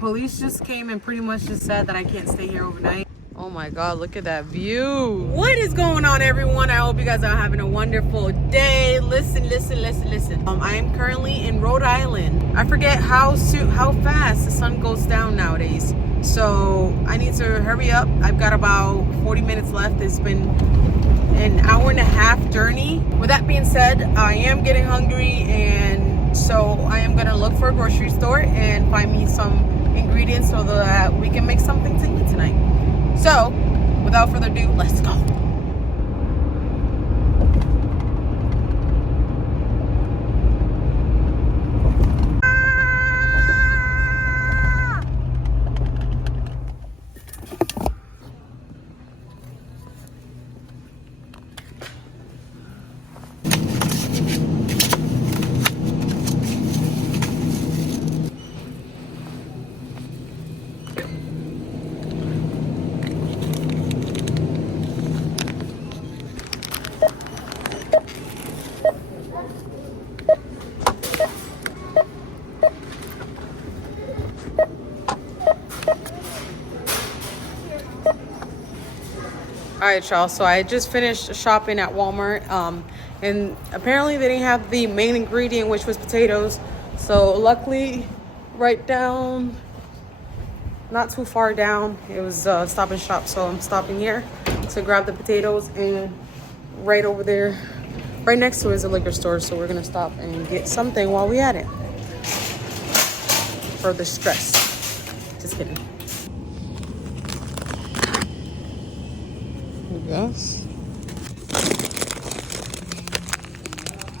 Police just came and pretty much just said that I can't stay here overnight. Oh my God, look at that view. What is going on, everyone? I hope you guys are having a wonderful day. Listen. I am currently in Rhode Island. I forget how fast the sun goes down nowadays. So I need to hurry up. I've got about 40 minutes left. It's been an hour and a half journey. With that being said, I am getting hungry, and so I am gonna look for a grocery store and find me some ingredients so that we can make something to eat tonight. So, without further ado, let's go. All right, y'all, so I just finished shopping at Walmart, and apparently they didn't have the main ingredient, which was potatoes. So luckily, right down, not too far down, it was Stop and Shop. So I'm stopping here to grab the potatoes, and right over there, right next to it is a liquor store. So we're gonna stop and get something while we at it for the stress. Just kidding. Yes.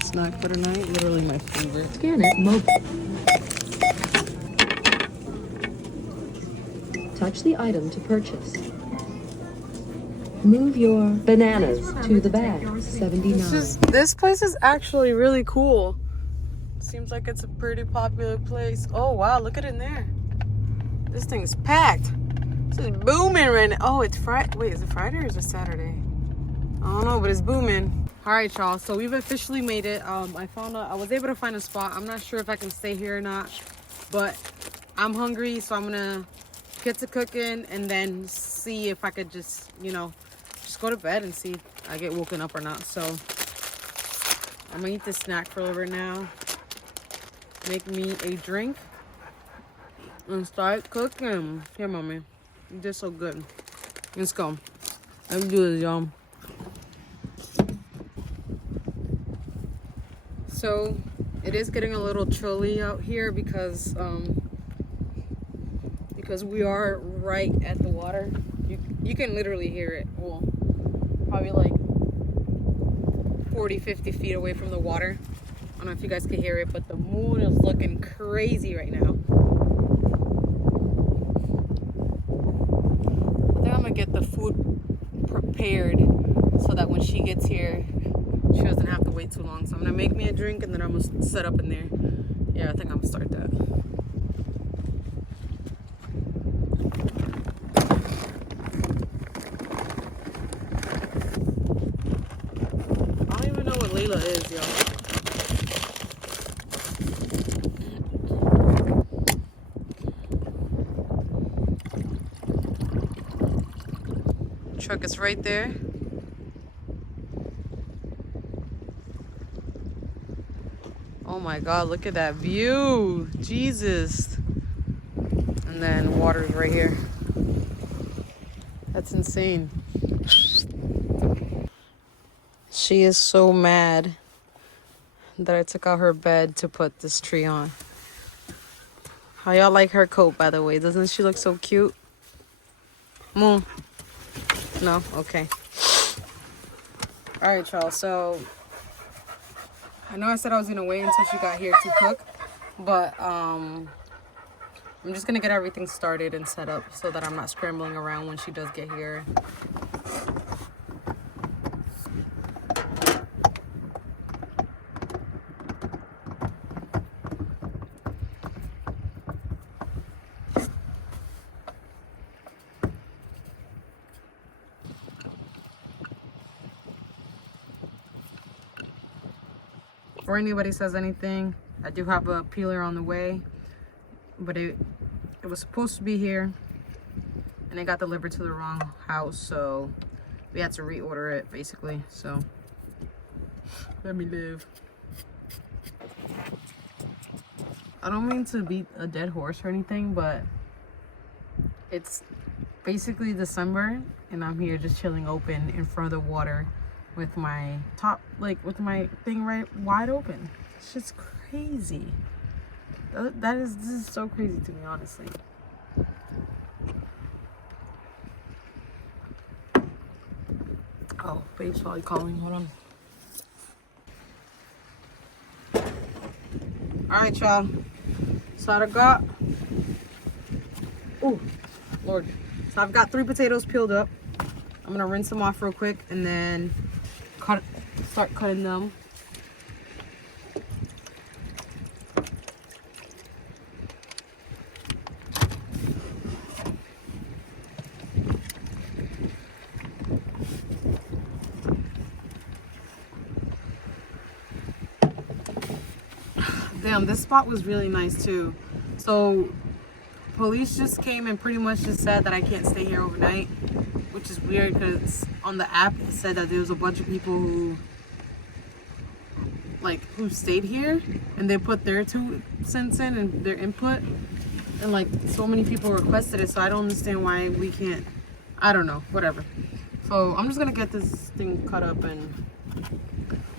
Snack for tonight, literally my favorite. Scan it. Touch the item to purchase. Move your bananas to the bag. 79. This place is actually really cool. Seems like it's a pretty popular place. Oh wow, look at it in there. This thing's packed. This is booming right now. Oh, it's Friday. Wait, is it Friday or is it Saturday? I don't know, but it's booming. All right, y'all. So we've officially made it. I was able to find a spot. I'm not sure if I can stay here or not, but I'm hungry, so I'm gonna get to cooking and then see if I could just go to bed and see if I get woken up or not. So I'm gonna eat this snack for a little bit now. Make me a drink and start cooking. Here, mommy. You did so good. Let's go. Let's do this, y'all. So it is getting a little chilly out here because we are right at the water. You can literally hear it. Well, probably like 40-50 feet away from the water. I don't know if you guys can hear it, but the moon is looking crazy right now. I'm gonna get the food prepared so that when she gets here she doesn't have to wait too long. So I'm gonna make me a drink and then I'm gonna set up in there. Yeah, I think I'm gonna start that. I don't even know what Layla is, y'all. Truck is right there. Oh my God, look at that view. Jesus. And then water's right here. That's insane. She is so mad that I took out her bed to put this tree on. How y'all like her coat, by the way? Doesn't she look so cute? Moon. No? Okay. All right, y'all. So I know I said I was gonna wait until she got here to cook, but I'm just gonna get everything started and set up so that I'm not scrambling around when she does get here. Before anybody says anything, I do have a peeler on the way, but it was supposed to be here and it got delivered to the wrong house, so we had to reorder it basically. So let me live. I don't mean to beat a dead horse or anything, but it's basically December and I'm here just chilling open in front of the water with my top, like with my thing right wide open. It's just crazy. This is so crazy to me, honestly. Oh, babe's probably calling. Hold on. All right, y'all. So I got, oh, Lord. So I've got 3 potatoes peeled up. I'm gonna rinse them off real quick and then start cutting them. Damn, this spot was really nice too. So police just came and pretty much just said that I can't stay here overnight, which is weird because on the app it said that there was a bunch of people who stayed here and they put their 2 cents in and their input, and like so many people requested it, so I don't understand why we can't. I don't know, whatever. So I'm just gonna get this thing cut up and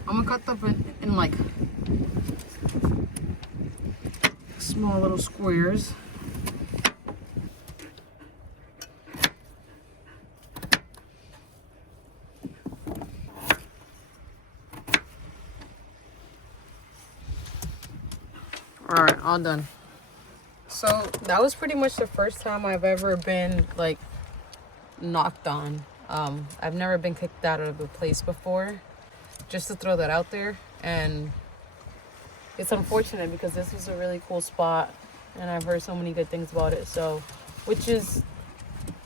I'm gonna cut up in like small little squares. All right, all done. So that was pretty much the first time I've ever been like knocked on. I've never been kicked out of the place before, just to throw that out there. And it's unfortunate because this was a really cool spot and I've heard so many good things about it. So, which is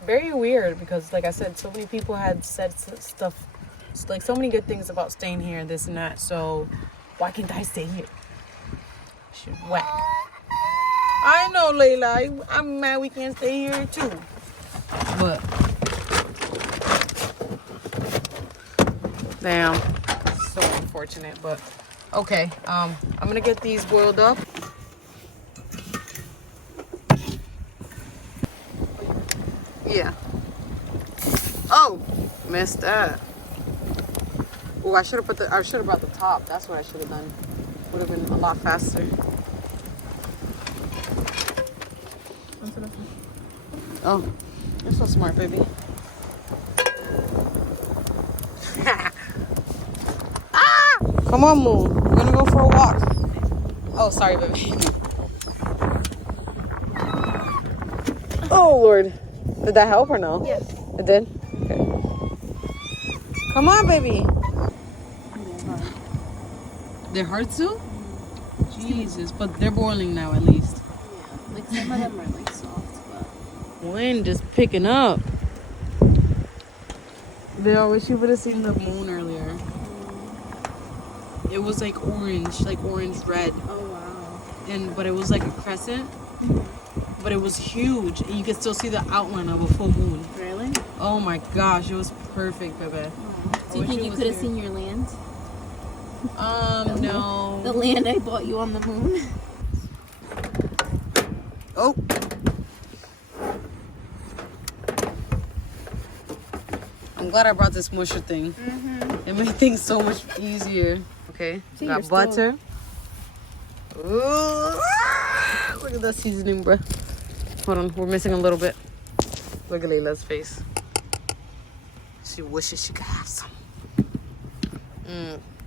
very weird because like I said, so many people had said stuff, like so many good things about staying here and this and that. So why can't I stay here? Shit, whack. I know, Layla. I'm mad we can't stay here too. But damn, so unfortunate. But okay, I'm gonna get these boiled up. Yeah. Oh, missed that. Oh, I should have brought the top. That's what I should have done. Would have been a lot faster. Oh, you're so smart, baby. Ah! Come on, Moon. We're gonna go for a walk. Oh, sorry, baby. Oh, Lord. Did that help or no? Yes. It did? Okay. Come on, baby. They're hard too? Jesus, but they're boiling now at least. Yeah, like some of them are like soft, but Wind just picking up. They wish you would have seen the moon earlier. It was like orange red. oh wow. But it was like a crescent. But it was huge. And you could still see the outline of a full moon. Really? Oh my gosh, it was perfect, baby. Do you think you could have seen your land? No. The land I bought you on the moon. Oh. I'm glad I brought this musher thing. It made things so much easier. Okay, See, got you're butter. Ooh. Look at that seasoning, bro. Hold on, we're missing a little bit. Look at Layla's face. She wishes she could have some.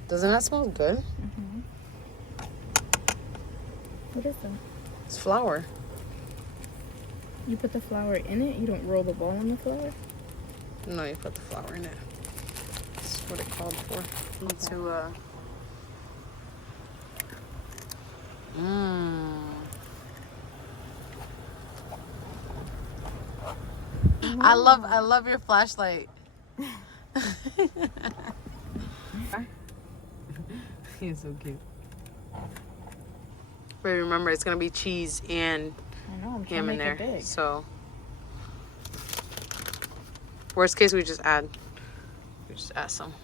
Doesn't that smell good? What is that? It's flour. You put the flour in it? You don't roll the ball in the flour? No, you put the flour in it. That's what it called for. Need to, I love your flashlight. He's so cute. But remember, it's gonna be cheese and I know, I'm trying to ham in make there. it big. So, worst case, we just add some.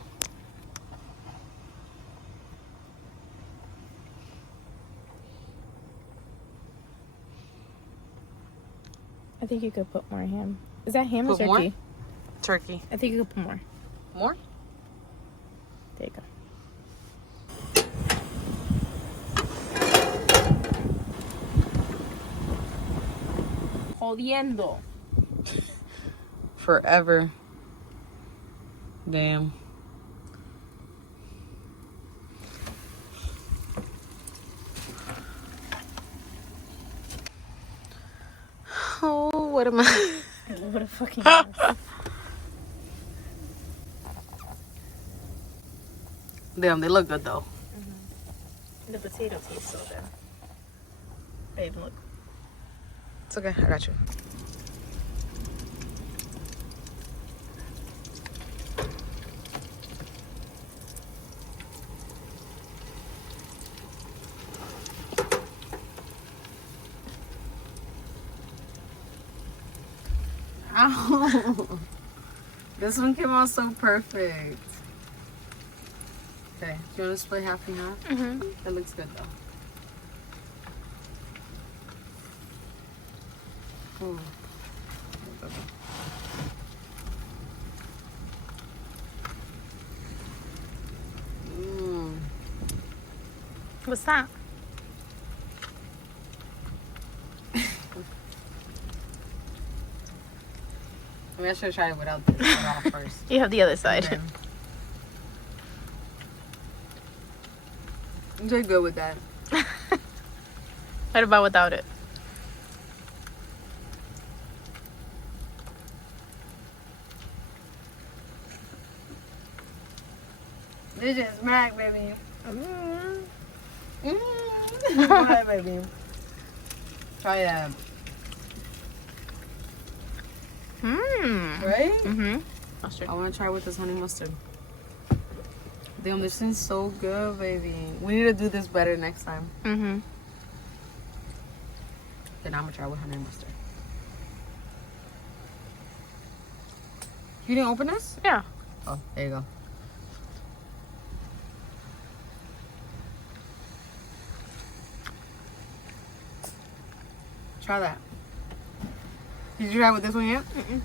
I think you could put more ham. Is that ham or Put more? turkey? Turkey. I think you could put more. More? There you go. Jodiendo. Forever. Damn. Oh, what am I? What a fucking mess. Damn, they look good though. The potato tastes so good. Babe, look. It's okay, I got you. Ow. This one came out so perfect. Okay, do you want to split half and half? Mm-hmm. That looks good though. Ooh. Mm. What's that? I mean, I should have tried it without this one off first. You have the other side. Okay. I'm doing good with that. What about without it? This is smack, baby. Mm. Go ahead, baby. Try that. Right? Mm-hmm. Mustard. I want to try with this honey mustard. Damn, this is so good, baby. We need to do this better next time. Mm-hmm. Then I'm going to try with honey mustard. You didn't open this? Yeah. Oh, there you go. Try that. Did you try with this one yet? Mm-mm.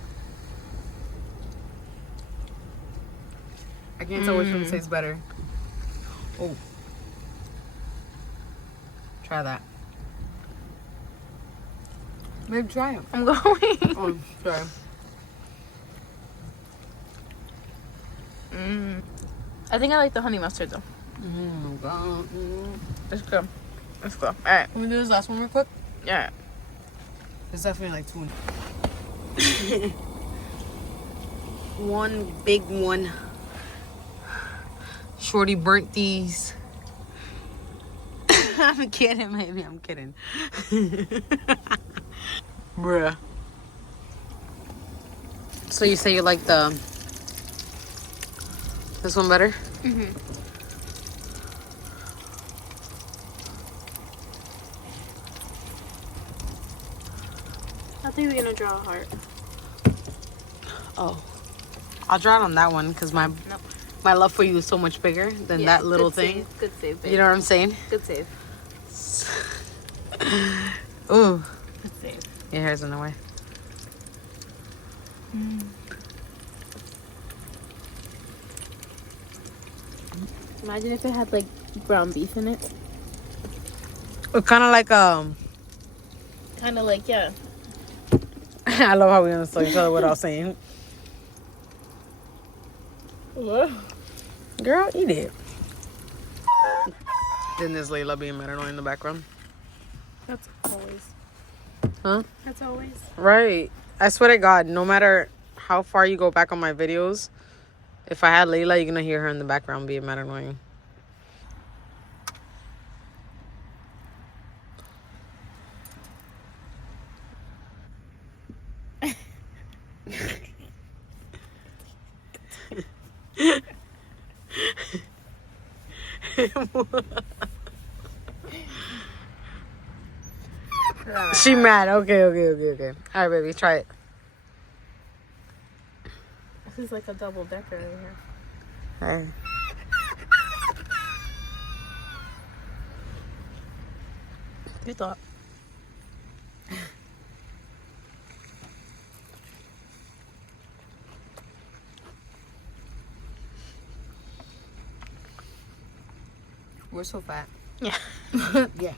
I can't tell which one tastes better. Oh. Try that. Babe, try it. I'm going. Oh, sorry. I think I like the honey mustard though. It's good. Let's go. All right. Can we do this last one real quick? Yeah. It's definitely like two. One big one. Shorty burnt these. I'm kidding, baby. I'm kidding. Bruh. So you say you like this one better? Mm-hmm. I think we're gonna draw a heart. Oh. I'll draw it on that one because my love for you is so much bigger than that little thing. Save. Good save, babe. You know what I'm saying? Good save. Ooh. Good save. Your hair's in the way. Imagine if it had like ground beef in it. It's kind of like Kind of like, yeah. I love how we understand each other without saying. What? Girl, eat it. Then there's Layla being mad annoying in the background. That's always. Huh? That's always. Right. I swear to God, no matter how far you go back on my videos, if I had Layla, you're gonna hear her in the background being mad annoying. She mad. Okay. All right, baby, try it. This is like a double decker right here. All right. You thought. We're so fat. Yeah. Yeah.